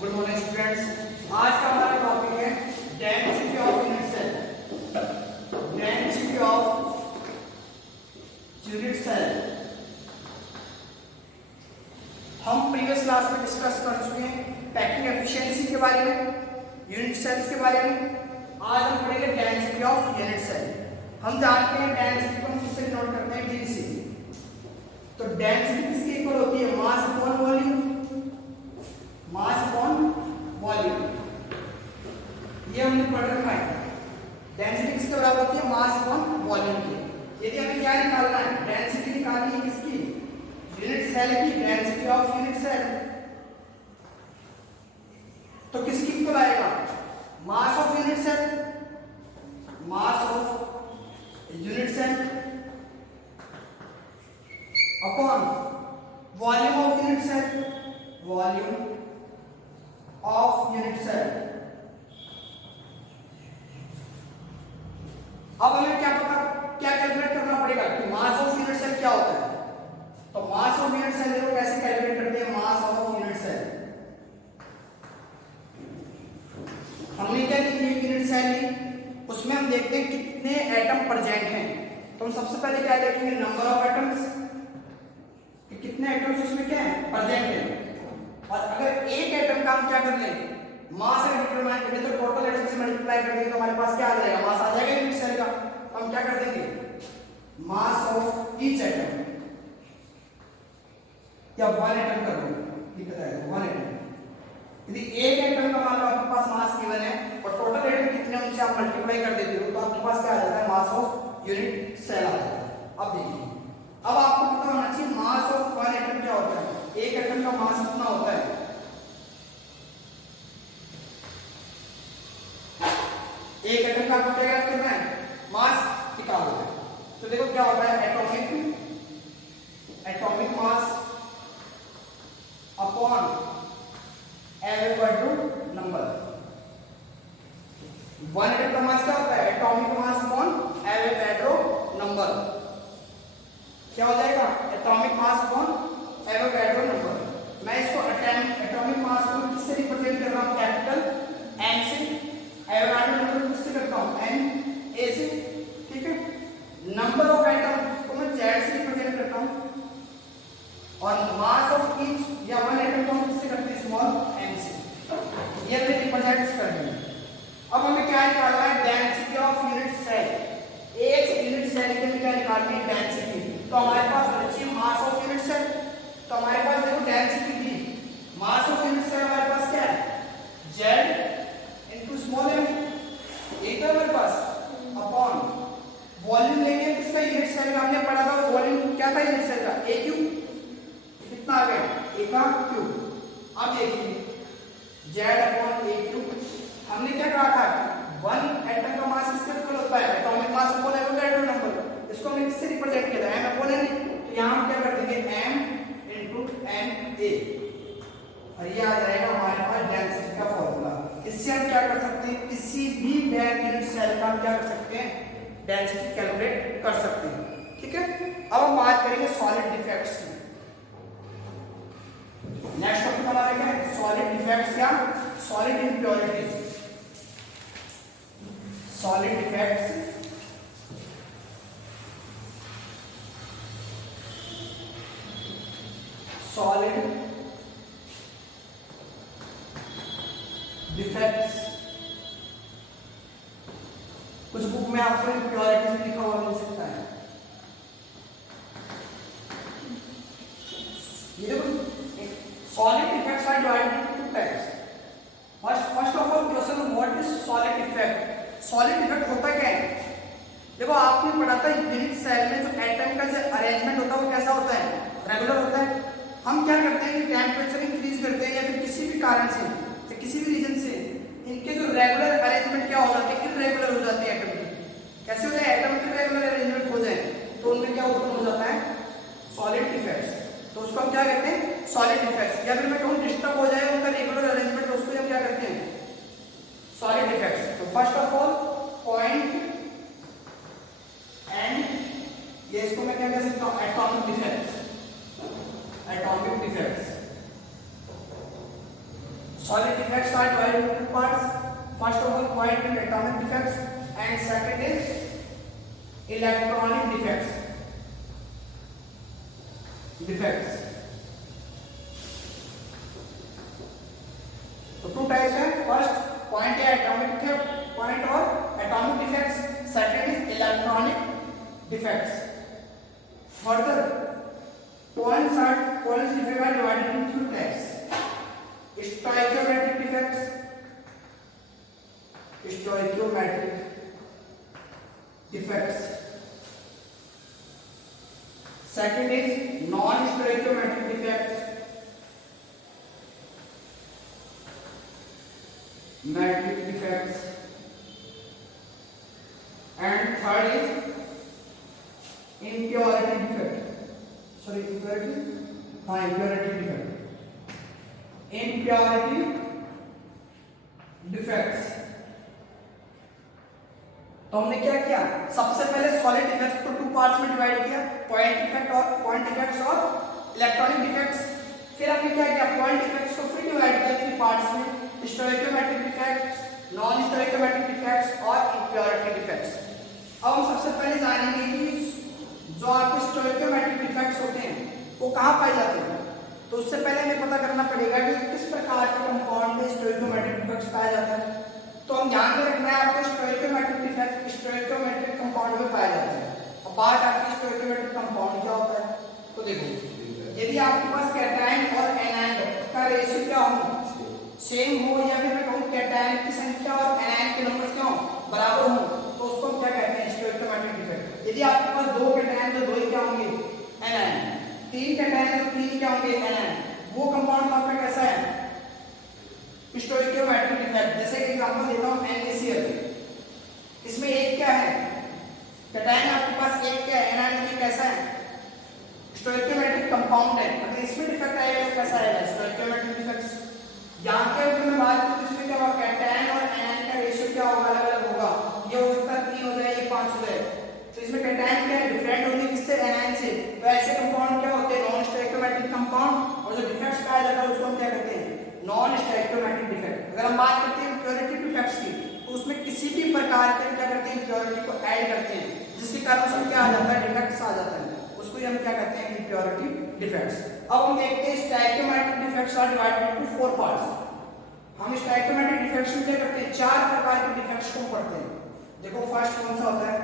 Good morning students. आज का हमारा टॉपिक है density of unit cell. Density of unit cell हम प्रीवियस क्लास में डिस्कस कर चुके हैं पैकिंग एफिशिएंसी के बारे में, यूनिट सेल्स के बारे में। आज हम पढ़ेंगे डेंसिटी ऑफ यूनिट सेल। हम जानते हैं डेंसिटी को हम किससे डिनोट करते हैं, डी से। तो डेंसिटी किसके इक्वल होती है, mass upon volume. Mass upon volume ये हमने पढ़ रखा है। डेंसिटी किसके बराबर होती है, मास अपॉन वॉल्यूम की। यदि हमें क्या निकालना है, डेंसिटी निकालनी है किसकी, यूनिट सेल की, डेंसिटी ऑफ यूनिट सेल। तो किसकी इक्वल आएगा, mass of unit cell, mass of unit cell upon volume of unit cell, volume of unit cell. अब हमें क्या पता, क्या कैलकुलेट करना पड़ेगा कि मास ऑफ यूनिट सेल क्या होता है। तो मास ऑफ यूनिट सेल को कैसे कैलकुलेट करते हैं, मास ऑफ यूनिट सेल। हमने क्या की, यूनिट सेल ली, उसमें हम देखते हैं कितने एटम प्रेजेंट हैं। तो हम सबसे पहले क्या देखेंगे, नंबर ऑफ एटम्स, कितने एटम्स उसमें क्या है, प्रेजेंट है। और अगर एक एटम का हम क्या कर लें, मास से डिटरमाइन करें, तो टोटल एटम से मल्टीप्लाई कर देंगे तो हमारे पास क्या आ जाएगा, मास आ जाएगा यूनिट सेल का। तो हम क्या कर देंगे, मास ऑफ ईच एटम या वन एटम कर देंगे, लिखा जाएगा वन एटम। यदि एक एटम का मान लो आपके पास मास गिवन है और टोटल एटम कितने उनसे आप मल्टीप्लाई कर देते हो, तो आपके पास क्या आ जाता है, मास ऑफ यूनिट सेल आ जाता है। अब देखिए, अब आपको पता होना चाहिए मास ऑफ वन एटम क्या होता है। एक एटम का मास कितना होता है, एक एटम का आपको क्या याद करना है, मास निकालना है। तो देखो क्या होता है, atomic mass upon Avogadro number. One atom का मास क्या होता है, atomic mass upon Avogadro number. क्या हो जाएगा, atomic mass upon Avogadro number. मैं इसको एटॉमिक मास को किससे रिप्रेजेंट कर रहा हूं, कैपिटल एन से। एवोगाड्रो नंबर किससे करता हूं, एन ए से, ठीक है। नंबर ऑफ एटम को मैं जेड से रिप्रेजेंट करता हूं और मास ऑफ ईच या वन एटम को हम किससे करते हैं, स्मॉल एन से। ये हमने रिप्रेजेंट कर दिया। अब हमें क्या निकालना है, डेंसिटी ऑफ यूनिट सेल। एक यूनिट सेल के लिए क्या निकालनी है, डेंसिटी। तो हमारे पास बची मास ऑफ यूनिट सेल। तो हमारे पास देखो डेंसिटी थी, मास ऑफ यूनिट सेल हमारे पास क्या है, z इनटू स्मॉल m, एक है हमारे पास, अपॉन वॉल्यूम लेंगे किसका, यूनिट सेल का। हमने पढ़ा था वॉल्यूम क्या था यूनिट सेल का, a क्यूब। कितना आ गया, a का क्यूब। अब देखिए z अपॉन a क्यूब। हमने क्या कहा था, वन एटम का मास किसके इक्वल होता है, atomic mass upon Avogadro number. इसको हमने किससे रिप्रेजेंट किया था, m अपॉन n। तो यहां हम क्या कर देंगे, m इनटू na, और ये आ जाएगा हमारे पास डेंसिटी का फॉर्मूला। इससे हम क्या कर सकते हैं, किसी भी बैग यूनिट सेल का हम क्या कर सकते हैं, डेंसिटी कैलकुलेट कर सकते हैं, ठीक है। अब हम बात करेंगे सॉलिड डिफेक्ट्स की। नेक्स्ट टॉपिक हमारा क्या है, सॉलिड डिफेक्ट्स या solid impurity. Solid defects, solid defects. कुछ बुक में आपको इम्प्योरिटीज लिखा हुआ मिल सकता है। ये देखो, solid defects are divided into two types. First of all question, what is solid defect. Solid defect होता क्या है, देखो आपने पढ़ा था यूनिट सेल में जो एटम का जो अरेंजमेंट होता है वो कैसा होता है, रेगुलर होता है। हम क्या करते हैं कि टेम्परेचर इंक्रीज करते हैं या फिर किसी भी कारण से या किसी भी रीजन से इनके जो रेगुलर अरेंजमेंट क्या हो जाते हैं, इररेगुलर हो जाते हैं एटम के। कैसे हो जाए, एटम के रेगुलर अरेंजमेंट हो जाए तो उनमें क्या उत्पन्न हो जाता है, सॉलिड डिफेक्ट्स। तो उसको हम क्या कहते हैं, सॉलिड डिफेक्ट्स। या फिर मैं कहूं डिस्टर्ब हो जाए उनका रेगुलर अरेंजमेंट, तो उसको हम क्या कहते हैं, सॉलिड डिफेक्ट्स। तो first of all point and, ये इसको मैं क्या कह सकता हूं, atomic defects. Atomic defects Solid defects are divided into two parts. First of all, point atomic defects, and second is electronic defects. तो टू टाइप्स है, फर्स्ट पॉइंट या एटॉमिक डिफेक्ट, पॉइंट और atomic defects, second is electronic defects. Further points defects are divided into two types. Stoichiometric defects, second is non-stoichiometric defects, and third is impurity defect. Impurity defects. तो हमने क्या किया, सबसे पहले solid defects को two parts में divide किया, point defects और इलेक्ट्रॉनिक डिफेक्ट्स. फिर हमने क्या किया, पॉइंट डिफेक्ट्स को फिर डिवाइड किया थ्री पार्ट्स में, stoichiometric defects, non stoichiometric defects और इम्प्योरिटी डिफेक्ट्स. अब हम सबसे पहले जानेंगे कि जो आपके स्टोइकियोमेट्रिक डिफेक्ट्स होते हैं वो कहाँ पाए जाते हैं. तो उससे पहले हमें पता करना पड़ेगा कि किस प्रकार के कंपाउंड में स्टोइकियोमेट्रिक डिफेक्ट्स पाया जाता है. तो हम ध्यान में रखना है आपको स्टोइकियोमेट्रिक डिफेक्ट स्टोइकियोमेट्रिक कंपाउंड में पाया जाता है. अब बात आती है स्टोइकियोमेट्रिक कंपाउंड क्या होता है. तो देखो, यदि आपके पास कैटायन और एनायन का रेशियो क्या हो, सेम हो, या फिर मैं कहूं कैटायन की संख्या और एनायन के नंबर्स क्या हो, बराबर हो, तो उसको हम क्या कहते हैं, स्टोइकियोमेट्रिक डिफेक्ट. यदि आपके पास दो कैटायन तो दो ही क्या होंगे, एनायन, तीन कैटायन तो तीन क्या होंगे, एनायन, वो कंपाउंड आपका कैसा है, स्टोइकियोमेट्रिक डिफेक्ट. जैसे कि एग्जांपल देता हूं NaCl, इसमें एक क्या है, कैटायन आपके पास एक क्या है, एनायन में कैसा है, स्टोइकियोमेट्रिक कंपाउंड है. अगर इसमें डिफेक्ट आएगा तो कैसा आएगा, स्टोइकियोमेट्रिक डिफेक्ट्स. यहां के ऊपर मैं बात करूं तो इसमें क्या होगा, कैटायन और एनायन का रेशियो क्या होगा, अलग अलग होगा. ये हो सकता है 3 हो जाए, ये 5 हो जाए. तो इसमें कैटायन क्या है, डिफरेंट होगी किससे, एनायन से. तो ऐसे कंपाउंड क्या होते हैं, नॉन स्टोइकियोमेट्रिक कंपाउंड. और जो डिफेक्ट्स पाया जाता है उसको हम क्या कहते हैं, नॉन स्टोइकियोमेट्रिक डिफेक्ट. अगर हम बात करते हैं इम्प्योरिटी डिफेक्ट्स की, तो उसमें किसी भी प्रकार के क्या करते हैं, इम्प्योरिटी को ऐड करते हैं, जिसके कारण से क्या आ जाता है, डिफेक्ट्स आ जाता है. उसको हम क्या कहते हैं, इम्प्योरिटी डिफेक्ट्स. अब हम देखते हैं stoichiometric defects are divided into 4 parts. हम स्टोइकियोमेट्रिक डिफेक्ट्स में क्या करते हैं, 4 प्रकार के डिफेक्ट्स को पढ़ते हैं. देखो फर्स्ट कौन सा होता है,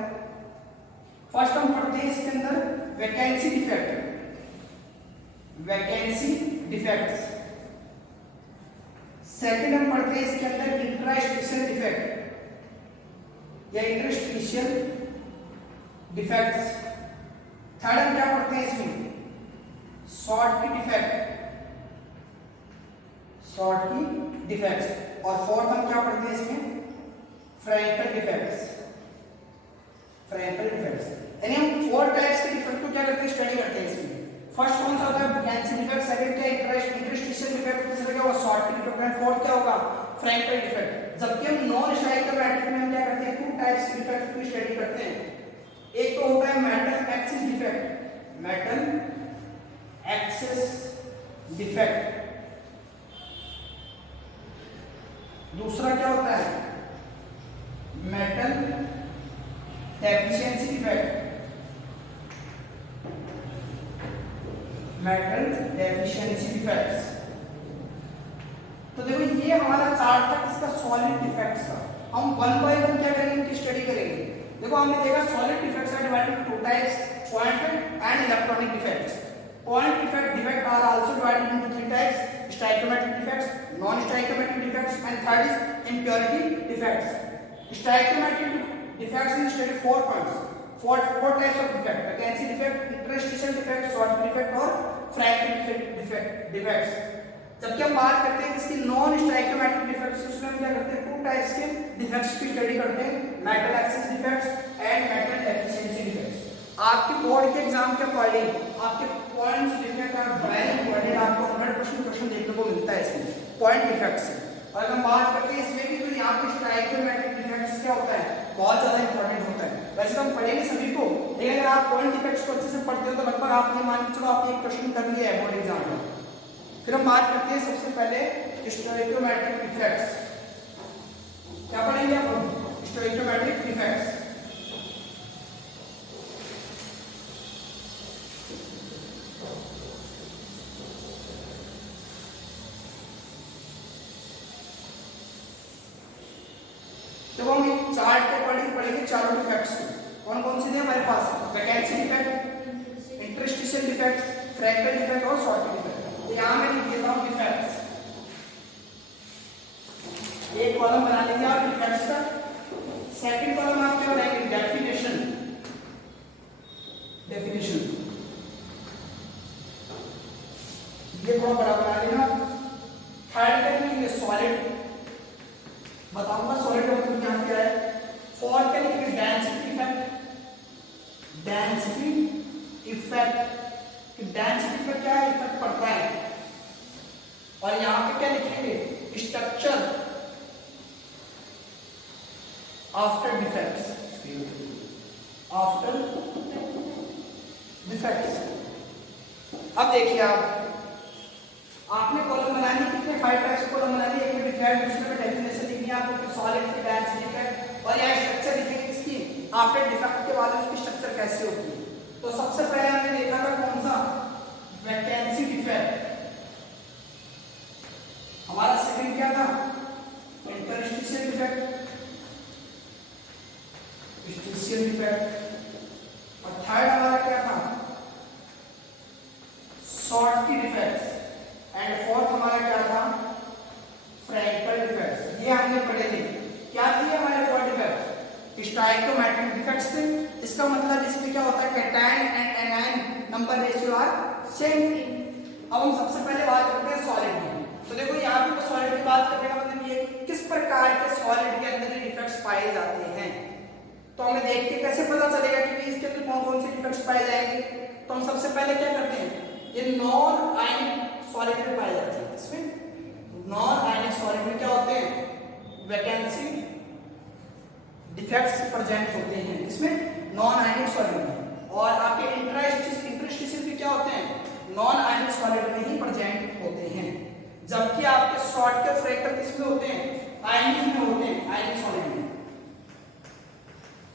फर्स्ट हम पढ़ते हैं इसके अंदर वैकेंसी डिफेक्ट्स. सेकंड हम पढ़ते हैं इसके अंदर इंटरस्टिशियल डिफेक्ट या इंटरस्टिशियल डिफेक्ट्स. थर्ड हम क्या पढ़ते हैं इसमें, शॉर्ट की डिफेक्ट्स. और फोर्थ हम क्या पढ़ते हैं इसमें, फ्रैंकल डिफेक्ट्स. यानी हम 4 टाइप्स के डिफेक्ट को क्या करते हैं, स्टडी करते हैं इसमें. फर्स्ट कौन सा होता है, वैकेंसी डिफेक्ट. सेकंड क्या है, इंटरस्टिशियल डिफेक्ट. तीसरा क्या होगा, शॉर्ट की डिफेक्ट. एंड फोर्थ क्या होगा, फ्रैंकल डिफेक्ट. जबकि हम नॉन स्टोइकियोमेट्रिक में हम क्या करते हैं, 2 टाइप्स के डिफेक्ट की स्टडी करते हैं. एक तो होता है मेटल एक्सिस डिफेक्ट. दूसरा क्या होता है, मेटल डेफिशिएंसी डिफेक्ट. तो देखो ये हमारा चार्ट था किसका, सॉलिड डिफेक्ट्स का. हम वन बाय वन क्या करेंगे, इनकी स्टडी करेंगे. देखो हमने देखा solid defects are divided into 2 types, point and electronic defects. Point defect are also divided into 3 types, stoichiometric defects, non stoichiometric defects, and third is impurity defects. Stoichiometric defects in study 4 points, 4 types of defect, vacancy defect, interstitial defect, Schottky defect और Frenkel defects. जबकि हम बात करते हैं इसकी non stoichiometric defects, उसमें हम क्या करते हैं, 2 टाइप्स के डिफेक्ट्स की स्टडी करते हैं, metal excess defects and metal deficiency defects. आपके बोर्ड के एग्जाम के अकॉर्डिंग आपके points defect are very important. आपको 100% क्वेश्चन देखने को मिलता है इसमें पॉइंट डिफेक्ट से. और अगर हम बात करते हैं इसमें भी, तो यहाँ पे स्टोइकियोमेट्रिक डिफेक्ट्स क्या होता है, बहुत ज्यादा इंपॉर्टेंट होता है. वैसे तो हम पढ़ेंगे सभी को, लेकिन अगर आप पॉइंट डिफेक्ट्स को अच्छे से पढ़ते हो तो लगभग आपने मान के चलो आपने एक क्वेश्चन कर लिया है बोर्ड एग्जाम में. फिर हम बात करते हैं सबसे पहले स्टोइकियोमेट्रिक डिफेक्ट्स। क्या पढ़ेंगे अपन? Stoichiometric defects. जब हम चार्ट के अकॉर्डिंग पढ़ेंगे चारों डिफेक्ट्स कौन कौन से थे हमारे पास? Vacancy defect, interstitial defect, Frenkel defect और शॉर्ट डिफेक्ट। तो यहां मैं लिख देता हूं डिफेक्ट्स। एक कॉलम बना लीजिए आप डिफेक्ट्स का। सेकंड कॉलम आप क्या बनाएंगे? डेफिनेशन। डेफिनेशन ये थोड़ा बड़ा बना लेना। थर्ड का लिखेंगे सॉलिड, बताऊंगा सॉलिड का मतलब यहाँ क्या है। फोर्थ का लिखेंगे डेंसिटी इफेक्ट। डेंसिटी इफेक्ट कि डेंसिटी पर क्या इफेक्ट पड़ता है। और यहाँ पे क्या लिखेंगे? Structure after defects. After defects. अब देखिए आपने कॉलम बनानी कितने 5 टाइप्स कॉलम बनानी है। एक में डिफेक्ट, दूसरे में डेफिनेशन लिखनी है आपको, फिर सॉलिड की डेंसिटी इफेक्ट और यह स्ट्रक्चर लिखेंगे इसकी आफ्टर डिफेक्ट के बाद उसकी स्ट्रक्चर कैसे होती है। तो सबसे पहले हमने देखा था कौन सा? Vacancy defect. हमारा सेकंड क्या था? Interstitial defect, interstitial defect. और थर्ड हमारा क्या था? Shorty defects. एंड फोर्थ हमारा क्या था? Fractal defects. ये हमने पढ़े थे। क्या थे हमारे फोर डिफेक्ट्स? स्टोइकियोमेट्रिक डिफेक्ट्स थे। इसका मतलब इसमें क्या होता है? Cation and anion number ratio are same. अब हम सबसे पहले बात करते हैं सॉलिड की। तो देखो यहाँ पे सॉलिड की बात करने का मतलब ये किस प्रकार के सॉलिड के अंदर ये डिफेक्ट्स पाए जाते हैं। तो हमें देख के कैसे पता चलेगा कि इसके अंदर कौन कौन से डिफेक्ट्स पाए जाएंगे। तो हम सबसे पहले क्या करते हैं? ये नॉन आयनिक सॉलिड में पाए जाते हैं। इसमें नॉन आयनिक सॉलिड में क्या होते हैं? वैकेंसी डिफेक्ट्स प्रेजेंट होते हैं इसमें नॉन आयनिक सॉलिड में। और आपके इंटरस्टिशियल भी क्या होते हैं? नॉन आयनिक सॉलिड में ही प्रेजेंट होते हैं। जबकि आपके शॉर्ट के फ्रैक्टल किसमें होते हैं? आयनिक में होते हैं, आयनिक सॉलिड में।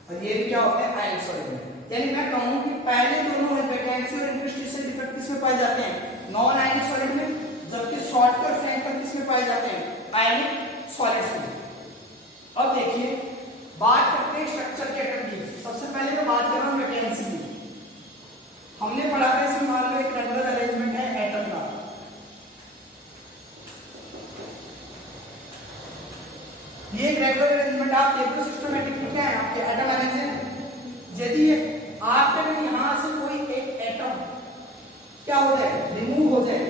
और ये भी क्या होते हैं? आयनिक सॉलिड में। यानी मैं कहूं कि पहले दोनों में वैकेंसी और इंटरस्टिशियल डिफेक्ट किसमें पाए जाते हैं? नॉन आयनिक सॉलिड में। जबकि शॉर्ट के फ्रैक्टल किसमें पाए जाते हैं? आयनिक सॉलिड्स में। अब देखिए बात करते हैं स्ट्रक्चर के एटम की। सबसे पहले मैं बात कर रहा हूं वैकेंसी की। हमने पढ़ा था इसमें मान लो एक रेगुलर अरेंजमेंट है एटम का। ये एक रेगुलर अरेंजमेंट आप देखो सिस्टमैटिक में क्या है? आपके एटम अरेंजमेंट। यदि आपके यहां से कोई एक एटम क्या हो जाए? रिमूव हो जाए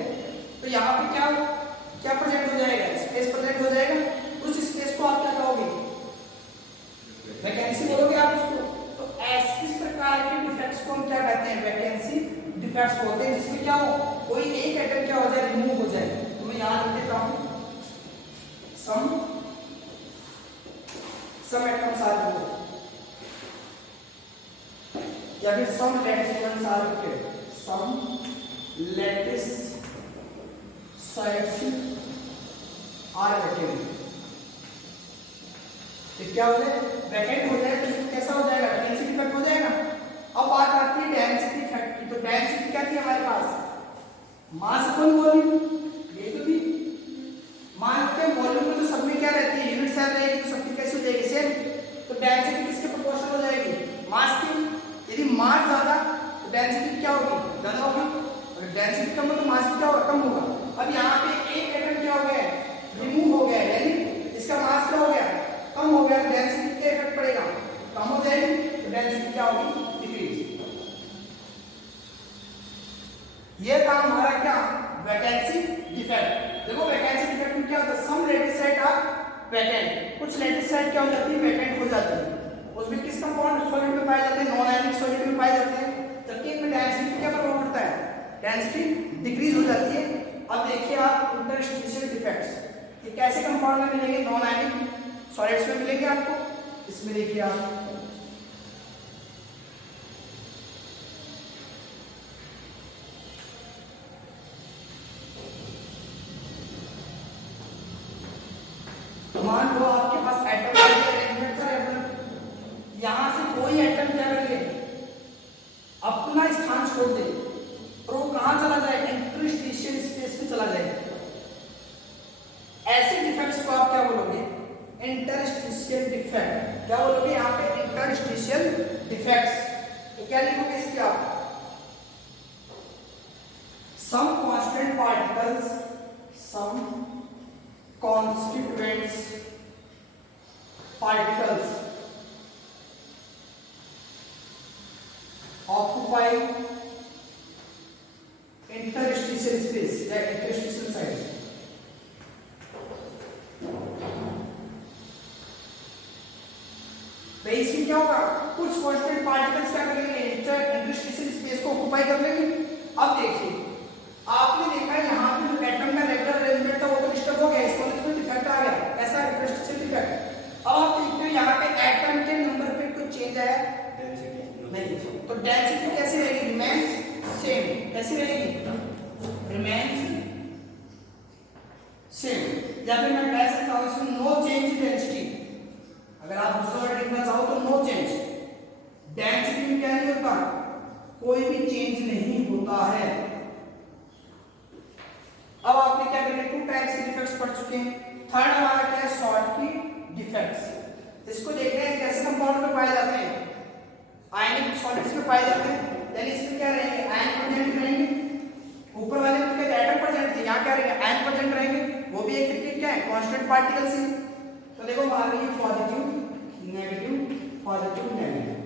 तो यहाँ पे क्या प्रेजेंट हो जाएगा? स्पेस प्रेजेंट हो जाएगा। उस स्पेस को आप क्या कहोगे? वैकेंसी बोलोगे आप उसको। तो इस प्रकार के डिफेक्ट्स को हम क्या कहते हैं? वैकेंसी डिफेक्ट्स होते हैं जिसमें क्या हो? कोई एक एटम क्या हो जाए? रिमूव हो जाए। तो मैं यहां लिख देता हूं सम एटम्स आर रिमूव या फिर some lattice are remove. Some lattice sites are vacant. तो क्या हो जाए? वैकेंट हो जाए तो इसमें कैसा हो जाएगा? वैकेंसी डिफेक्ट हो जाएगा। अब बात आती है डेंसिटी इफेक्ट की। तो डेंसिटी क्या थी हमारे पास? Mass upon volume. ये तो थी। मानते हैं वॉल्यूम में तो सब में क्या रहती है? यूनिट सेल रहेगी। तो सबकी कैसे हो जाएगी? सेम। तो डेंसिटी किसके प्रोपोर्शनल हो जाएगी? मास की। यदि मास ज्यादा तो डेंसिटी क्या होगी? ज्यादा होगी। और डेंसिटी कम हो तो मास क्या होगा? कम होगा। अब यहाँ पे एक एटम क्या हो गया? रिमूव हो गया, यानी इसका मास क्या हो गया? कम हो गया। डेंसिटी क्या इफेक्ट पड़ेगा? कम हो जाएगी। तो डेंसिटी क्या होगी? डिक्रीज। ये था हमारा क्या? Vacancy defect. देखो वैकेंसी डिफेक्ट में क्या होता है? सम लैटिस साइट आर वैकेंट। कुछ लैटिस साइट क्या हो जाती है? वैकेंट हो जाती है। उसमें किस कंपाउंड सॉलिड में पाए जाते हैं? नॉन आयनिक सॉलिड में पाए जाते हैं। जबकि इनमें डेंसिटी क्या प्रभाव पड़ता है? डेंसिटी डिक्रीज हो जाती है। अब देखिए आप इंटरस्टिशियल डिफेक्ट्स ये कैसे कंपाउंड में मिलेंगे? नॉन आयनिक सॉलिड्स में मिलेंगे आपको। इसमें देखिए आप मान लो आपके पास एटम का अरेंजमेंट था रेगुलर, यहां से कोई एटम क्या कर ले, अपना स्थान छोड़ दे और वो कहां चला जाए, इंटरस्टिशियल स्पेस में चला जाए। ऐसे डिफेक्ट्स को आप क्या बोलोगे, इंटरस्टिशियल डिफेक्ट। क्या बोलोगे यहाँ पे, इंटरस्टिशियल डिफेक्ट्स। तो क्या लिखोगे इसके आप, सम कांस्टेंट पार्टिकल्स, सम constituents particles occupy interstitial space या interstitial size। तो इसमें क्या होगा, कुछ कांस्टेंट पार्टिकल्स क्या कर लेंगे, इंटरस्टिशियल स्पेस को ऑक्यूपाई कर लेंगे। अब देखिए आपने देखा यहाँ पे जो एटम का रेगुलर अरेंजमेंट था वो तो डिस्टर्ब हो गया, इसको इसमें डिफेक्ट आ गया, ऐसा इंटरस्टिशियल डिफेक्ट। अब आप देखते हो यहाँ पे एटम के नंबर पे कुछ चेंज आया नहीं, तो डेंसिटी कैसी रहेगी, रिमेन्स सेम। कैसी रहेगी, रिमेन्स सेम। या फिर मैं कह सकता हूँ इसमें नो चेंज इन डेंसिटी। अगर आप दूसरा वर्ड लिखना चाहो तो नो चेंज। डेंसिटी में क्या नहीं होता, कोई भी चेंज नहीं होता है। अब आपने क्या करें, टू टाइप्स के डिफेक्ट्स पढ़ चुके हैं। थर्ड हमारा क्या है, शॉर्टकी डिफेक्ट्स। इसको देख रहे हैं कैसे कंपाउंड में पाए जाते हैं, आयनिक सॉलिड्स में पाए जाते हैं। यानी इसमें क्या रहेंगे, आयन प्रेजेंट रहेंगे। ऊपर वाले में क्या एटम प्रेजेंट थे, यहाँ क्या रहेंगे, आयन प्रेजेंट रहेंगे, वो भी एक तरीके क्या है, कांस्टेंट पार्टिकल्स हैं। तो देखो मान लीजिए पॉजिटिव नेगेटिव, पॉजिटिव नेगेटिव।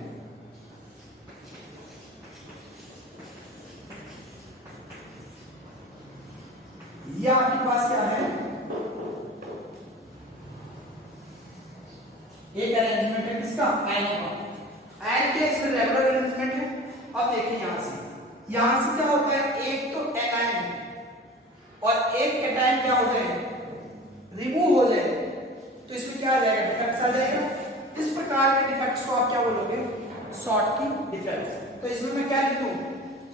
ये आपके पास क्या है, एक अरेंजमेंट है किसका, आयन का। आयन के इसमें रेगुलर अरेंजमेंट है। अब देखिए यहां से क्या होता है, एक तो एनायन और एक कैटायन क्या हो जाए, रिमूव हो जाए, तो इसमें क्या आ जाएगा, डिफेक्ट्स आ जाएगा। इस प्रकार के डिफेक्ट्स को आप क्या बोलोगे, शॉर्टकी डिफेक्ट्स। तो इसमें मैं क्या लिखूं,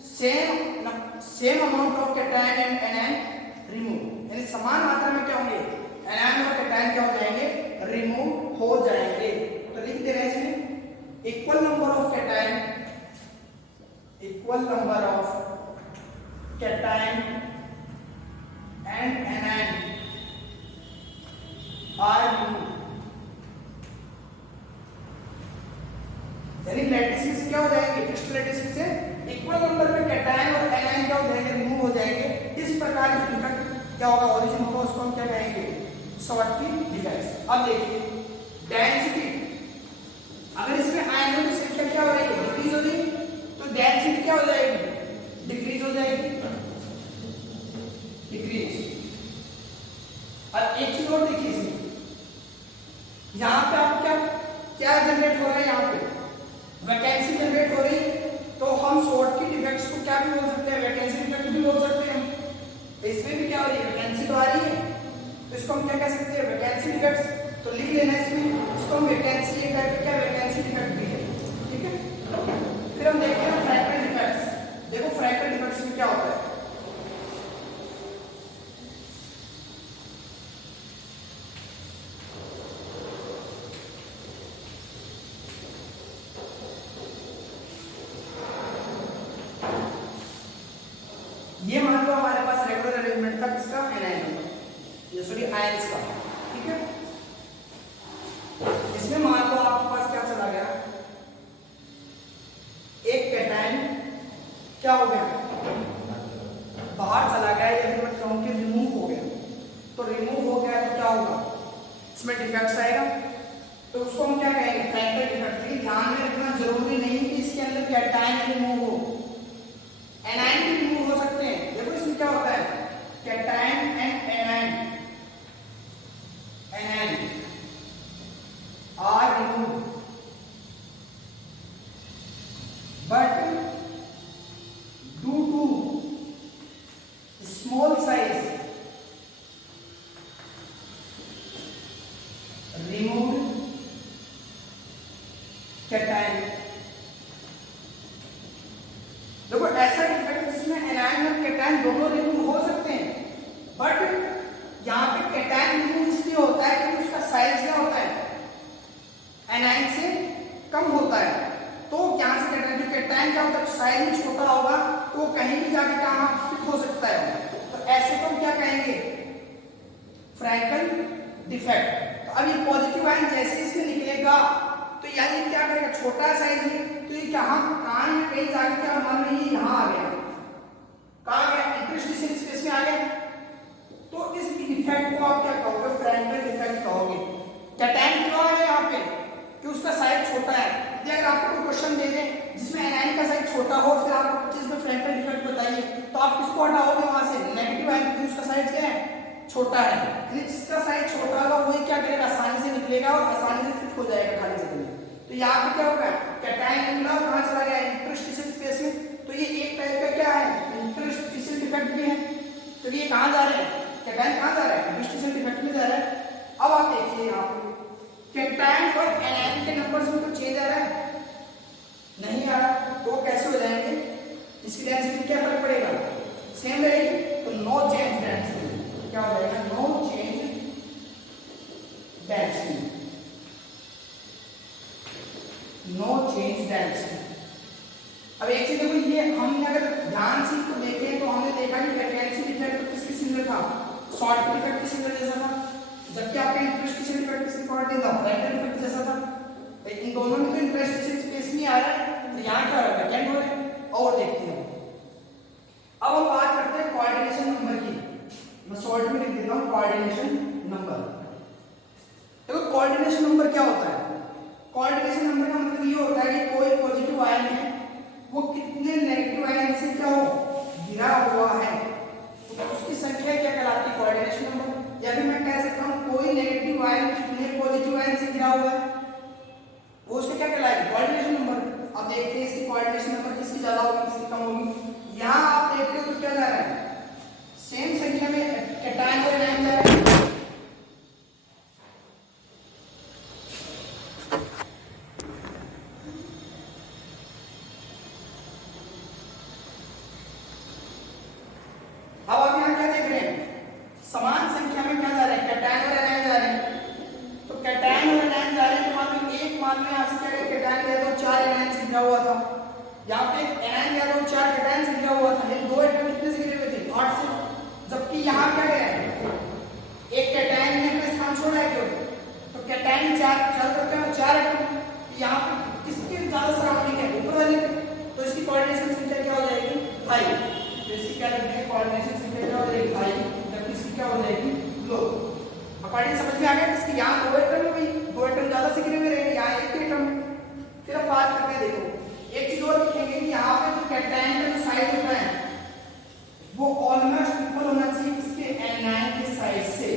same amount of cation and anion remove, यानी समान मात्रा में क्या होंगे, एनायन और कैटायन क्या हो जाएंगे, रिमूव हो जाएंगे। तो लिख दे रहे हैं इसमें equal number of cation, equal number of cation and anion are remove. यानी लैटिस से क्या हो जाएंगे, क्रिस्टल लैटिस से इक्वल नंबर में कैटायन और एनायन क्या हो जाएंगे, रिमूव हो जाएंगे। इस प्रकार के डिफेक्ट क्या होगा, ओरिजिन होगा, उसको हम क्या कहेंगे, शॉर्टकी डिफेक्ट्स। अब देखिए डेंसिटी, अगर इसमें आयनों की संख्या क्या हो जाएगी, डिक्रीज हो जाएगी, तो डेंसिटी क्या हो जाएगी, डिक्रीज हो जाएगी, डिक्रीज। अब एक चीज और देखिए इसमें, यहाँ पे आप क्या क्या जनरेट हो रहा है, यहाँ पे वैकेंसी जनरेट हो रही है। तो हम शॉर्टकी डिफेक्ट्स को क्या भी बोल सकते हैं, वैकेंसी डिफेक्ट भी बोल सकते हैं। इसमें भी क्या हो रही है, वैकेंसी तो आ रही है, तो इसको हम क्या कह सकते हैं, वैकेंसी डिफेक्ट्स। तो लिख लेना इसमें, इसको हम वैकेंसी डिफेक्ट, क्या वैकेंसी डिफेक्ट भी है, ठीक है। फिर हम देखते हैं फ्रैक्टल डिफेक्ट्स। देखो फ्रैक्टल डिफेक्ट्स में क्या होता है, ये मान लो हमारे पास रेगुलर अरेंजमेंट था किसका, एनायन का, ये सॉरी आयंस का, ठीक है। इसमें मान लो आपके पास क्या चला गया, एक कैटायन क्या हो गया, बाहर चला गया, या फिर मैं कहूं कि रिमूव हो गया। तो रिमूव हो गया तो क्या होगा, इसमें डिफेक्ट्स आएगा, तो उसको हम क्या कहेंगे, फ्रैक्टल डिफेक्ट। लेकिन ध्यान में रखना जरूरी नहीं कि इसके अंदर कैटायन रिमूव हो, एनायन भी रिमूव हो सकते हैं। देखो इसमें क्या होता है, cation and anion, anion are remove, but due to small size remove cation. देखो ऐसा डिफेक्ट जिसमें एनायन और कैटायन दोनों रिमूव हो सकते हैं, बट यहाँ पे कैटायन रिमूव इसलिए होता है क्योंकि उसका साइज जाके कहाँ फिट हो सकता है, तो ऐसे को हम क्या कहेंगे, फ्रैंकल डिफेक्ट। तो अब ये पॉजिटिव आयन जैसे इसमें निकलेगा तो यानी क्या करेगा, छोटा साइज है तो ये कहाँ कहीं जाके क्या मान लीजिए यहाँ आ गया, कहाँ आ गया, इंटरस्टिशियल स्पेस में आ गया, तो इस डिफेक्ट को आप क्या कहोगे, फ्रैंकल डिफेक्ट कहोगे। कैटायन क्यों आ गया यहाँ पे, कि उसका साइज छोटा है। यदि अगर आपको कोई क्वेश्चन दे दें जिसमें एनायन का साइज छोटा हो, फिर आपको चीज में फ्रैंकल डिफेक्ट बताइए, तो आप किसको हटाओगे वहां से, नेगेटिव आयन, क्योंकि उसका साइज क्या है, छोटा है। यानी जिसका साइज छोटा होगा वही क्या करेगा, आसानी से निकलेगा और आसानी से फिट हो जाएगा खाली जगह में। तो यहाँ पे क्या होगा, कैटायन निकला और कहाँ चला गया, इंटरस्टिशियल स्पेस में। तो ये एक टाइप का क्या है, इंटरस्टिशियल डिफेक्ट भी है। तो ये कहाँ जा रहे हैं, कैटायन कहाँ जा रहा है, इंटरस्टिशियल डिफेक्ट में जा रहा है। अब आप देखिए यहाँ पे कैटायन और एनायन के नंबर्स में तो चेंज आ रहा है, नहीं आ रहा, तो कैसे हो जाएंगे, इसकी डेंसिटी क्या फर्क पड़ेगा, सेम रहेगी। तो नो चेंज डेंसिटी, क्या हो जाएगा, no change density, no change density. अब एक चीज देखो, ये हमने अगर ध्यान से तो देखें तो हमने देखा कि कैटायन डिफेक्ट किसके सिमिलर था, शॉर्ट डिफेक्ट के सिमिलर जैसा था, जबकि आपका इंटरस्टिशियल डिफेक्ट किसके अकॉर्डिंग था, फ्रैंकल डिफेक्ट जैसा था। इन दोनों में तो इंटरस्टिशियल स्पेस में आ रहा है, तो यहाँ क्या होगा, कैंट हो रहा है। और देखते हैं, अब हम बात करते हैं कोऑर्डिनेशन नंबर की। मैं शॉर्ट में लिख देता हूँ कोऑर्डिनेशन नंबर। देखो कोऑर्डिनेशन नंबर क्या होता है, कोऑर्डिनेशन नंबर का मतलब ये होता है कि कोई पॉजिटिव आयन है वो कितने नेगेटिव आयन से क्या हो, घिरा हुआ है, तो उसकी संख्या क्या कहलाती है, कोऑर्डिनेशन नंबर। या फिर मैं कह सकता हूँ कोई नेगेटिव आयन कितने पॉजिटिव आयन से घिरा हुआ है, वो उसके क्या कहलाएगा, कोऑर्डिनेशन नंबर। अब देखते हैं इसकी कोऑर्डिनेशन नंबर किसकी ज्यादा होगी किसकी कम होगी। यहाँ आप देखते हो तो क्या जा रहा है, सेम संख्या में कैटायन और एनायन जा रहा है। अब आप यहाँ क्या देख रहे हैं, समान संख्या में क्या जा रहा है, कैटायन और एनायन जा रहे हैं। तो कैटायन और एनायन जा रहे हैं, तो मान लो एक मान में आपसे क्या कैटायन गया तो 4 एनायन से घिरा हुआ था, यहाँ पे एनायन गया तो 4 कैटायन से घिरा हुआ था। ये दो एटम कितने से घिरे हुए थे, 8 से। जबकि यहाँ क्या गया है, एक कैटायन ने अपना स्थान छोड़ा है क्यों, तो कैटायन 4 करते हैं 4 एटम, यहाँ पे किसके ज्यादा सराउंडिंग है, ऊपर वाले, तो इसकी कोऑर्डिनेशन संख्या क्या हो जाएगी, 5। तो इसकी क्या लिखते हैं, कोऑर्डिनेशन संख्या क्या हो जाएगी, 5, जबकि इसकी क्या हो जाएगी, लो। अकॉर्डिंग समझ में आ गया, इसकी यहाँ 2 एटम है भाई, 2 एटम ज्यादा से घिरे हुए रहेंगे, यहाँ 1 एटम। फिर अब बात करते हैं, देखो एक चीज और लिखेंगे कि यहाँ पे जो कैटायन का जो साइज होता है वो ऑलमोस्ट इक्वल होना चाहिए इसके एनायन के साइज से।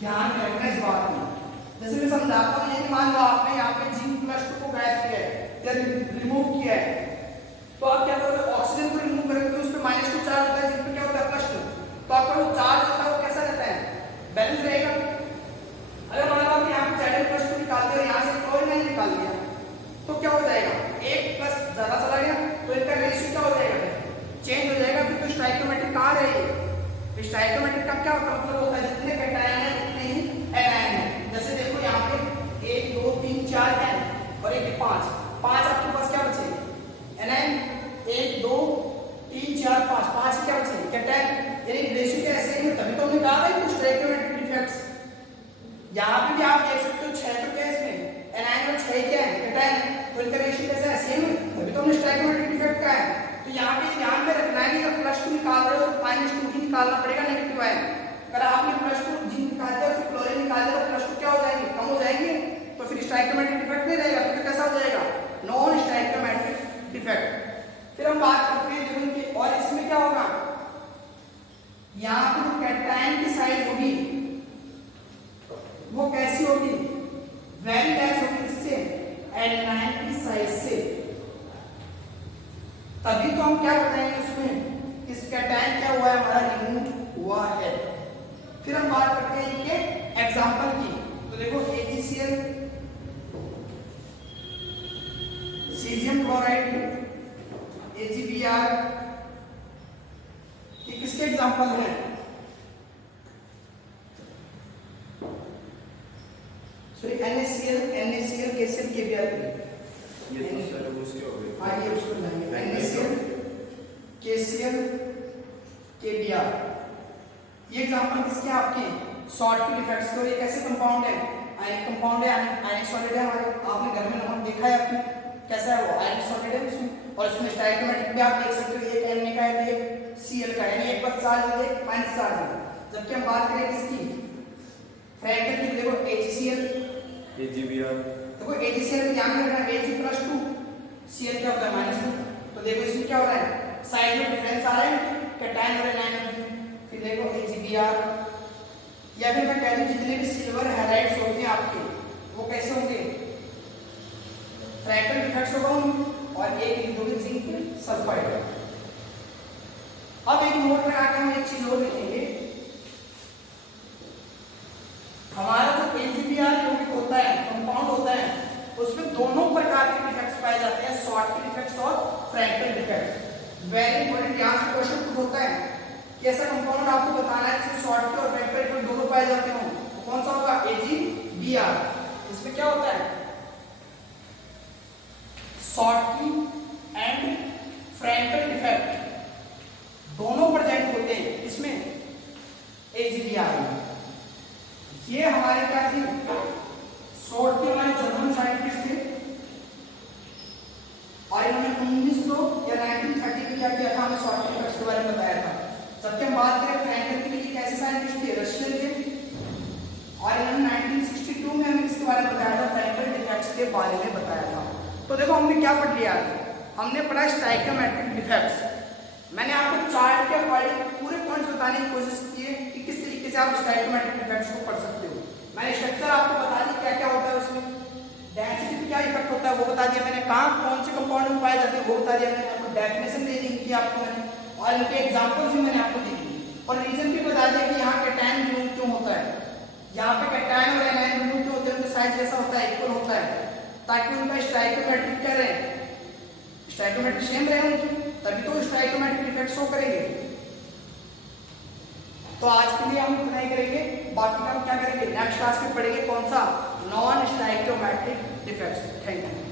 ध्यान रखना इस बात में। जैसे मैं समझाता हूँ, यदि मान लो आपने यहाँ पे जिंक प्लस 2 को गायब किया है या रिमूव किया है, तो आप क्या करोगे, ऑक्सीजन को रिमूव करेंगे तो उस पर -2 चार्ज होता है, जिस पर क्या होता है +2। तो आपका जो चार्ज होता है वो कैसा रहता है, बैलेंस रहेगा। अगर मान लो आप यहाँ पे Zn+2 निकाल दिया और यहाँ से क्लोरीन निकाल दिया, तो क्या हो जाएगा, 1+ ज्यादा चला गया, तो इनका रेशियो क्या हो जाएगा, चेंज हो जाएगा। फिर तो स्टाइकियोमेट्रिक कहाँ रहेगी, स्टाइकियोमेट्रिक का क्या मतलब होता है, जितने कैटायन है उतने ही एनायन है। जैसे देखो यहाँ पे 1 2 3 4 है और 1 5 आपके पास क्या बचे, एनायन। 1 2 3 4 5 क्या बचे, कैटायन। यानी रेशियो ऐसे ही है, तभी तो हमने कहा था कि स्टाइकियोमेट्रिक डिफेक्ट्स। यहाँ पे भी आप देख सकते हो 6 तो क्या है इसमें, एनायन और 6 क्या है, कैटायन। तो इनका रेशियो कैसा है, सेम है, तभी तो हमने स्टाइकियोमेट्रिक डिफेक्ट का है। तो यहाँ पे ध्यान में रखना है कि जब +2 निकाल रहे हो तो -2 ही निकालना पड़ेगा नेगेटिव आयन। अगर आपने +2 जिंक निकाल दिया फिर क्लोरीन निकाल दिया तो +2 क्या हो जाएंगे, कम हो जाएंगे, तो फिर स्टाइकियोमेट्रिक डिफेक्ट नहीं रहेगा, फिर कैसा हो जाएगा, नॉन स्टाइकियोमेट्रिक डिफेक्ट। फिर हम बात करते हैं जो इनकी, और इसमें क्या होगा, यहाँ पे जो कैटायन की साइज होगी वो कैसी होगी, वेरी लेस होगी, इससे एनायन की साइज से। तभी तो हम क्या बताएंगे उसमें, इस कैटायन क्या हुआ है, हमारा रिमूव हुआ है। फिर हम बात करते हैं इनके एग्जांपल की। तो देखो AgCl, सीजियम क्लोराइड, AgBr, ये किसके एग्जांपल हैं, सॉरी NaCl KCl KBr, ये तो सर उसके हो गए। हाँ ये उसको नहीं, NaCl KCl KBr। ये एग्जांपल किसके आपके शॉर्ट के डिफेक्ट्स के। और ये कैसे कंपाउंड है, आयनिक कंपाउंड है, आयनिक सॉलिड है हमारे। आपने घर में नमक देखा है आपने, कैसा है वो, आयनिक सॉलिड है उसमें। और इसमें स्टाइकोमेट्रिक भी आप देख सकते हो, एक Na का है, एक Cl का है, एक प्लस चार्ज है, एक माइनस चार्ज है। जबकि हम बात करें किसकी, फ्रैक्टल की, देखो HCl AgBr, देखो HCl में ध्यान रखना, Ag+2, Cl क्या होता है -2। तो देखो इसमें क्या हो रहा है, साइड में डिफरेंस आ रहा है, कैटायन और एनायन। फिर देखो AgBr, या फिर मैं कह दूं जितने भी सिल्वर हैलाइड्स होते हैं आपके, वो कैसे होंगे, फ्रैक्टल डिफेक्ट्स होगा उनमें। और एक लिख दोगे जिंक सल्फाइड। अब एक नोट में आके हम एक चीज और लिखेंगे, हमारा जो AgBr यौगिक होता है, कंपाउंड होता है, उसमें दोनों प्रकार के डिफेक्ट्स पाए जाते हैं, शॉर्ट के डिफेक्ट्स और फ्रैक्टल डिफेक्ट्स। वेरी इंपॉर्टेंट, यहाँ से क्वेश्चन पुट होता है कि ऐसा कंपाउंड आपको बताना है जिसमें शॉर्ट के और फ्रैक्टल डिफेक्ट दोनों पाए जाते हो, तो कौन सा होगा, AgBr। इसमें क्या होता है, शॉर्ट की एंड फ्रैक्टल डिफेक्ट दोनों प्रेजेंट होते हैं, इसमें AgBr में। ये हमारे क्या थे, शॉर्ट के हमारे जर्मन साइंटिस्ट थे, और इन्होंने 1900 या 1930 में क्या किया था, हमें शॉर्ट के डिफेक्ट्स के बारे में बताया था। जबकि हम बात करें फ्रैंकल के लिए, कैसे साइंटिस्ट थे, रशियन थे, और इन्होंने 1962 में हमें इसके बारे में बताया था, फ्रैंकल डिफेक्ट्स के बारे में बताया था। तो देखो हमने क्या पढ़ लिया, हमने पढ़ा स्टाइकोमेट्रिक डिफेक्ट्स। मैंने आपको चार्ट के अकॉर्डिंग पूरे पॉइंट्स बताने की कोशिश की है कि किस तरीके से आप स्टाइकोमेट्रिक डिफेक्ट्स को पढ़ सकते हो। मैंने स्ट्रक्चर आपको बता दी क्या क्या होता है उसमें, डेंसिटी पे क्या इफेक्ट होता है वो बता दिया मैंने, कहाँ कौन से कंपाउंड में पाए जाते हैं वो बता दिया मैंने आपको, डेफिनेशन दे दी थी आपको मैंने, और इनके एग्जांपल्स भी मैंने आपको दी थी, और रीजन भी बता दिया कि यहाँ कैटायन ग्रुप क्यों होता है, यहाँ पे कैटायन और एनायन ग्रुप जो होते हैं उनका साइज जैसा होता है, इक्वल होता है, ताकि उनका स्टाइकोमेट्रिक क्या रहे, स्टाइकोमेट्रिक सेम रहे उनकी, तभी तो स्टाइकोमेट्रिक डिफेक्ट शो करेंगे। तो आज के लिए हम इतना ही करेंगे, बाकी का हम क्या करेंगे नेक्स्ट क्लास में पढ़ेंगे, कौन सा, non stoichiometric defects. Thank you.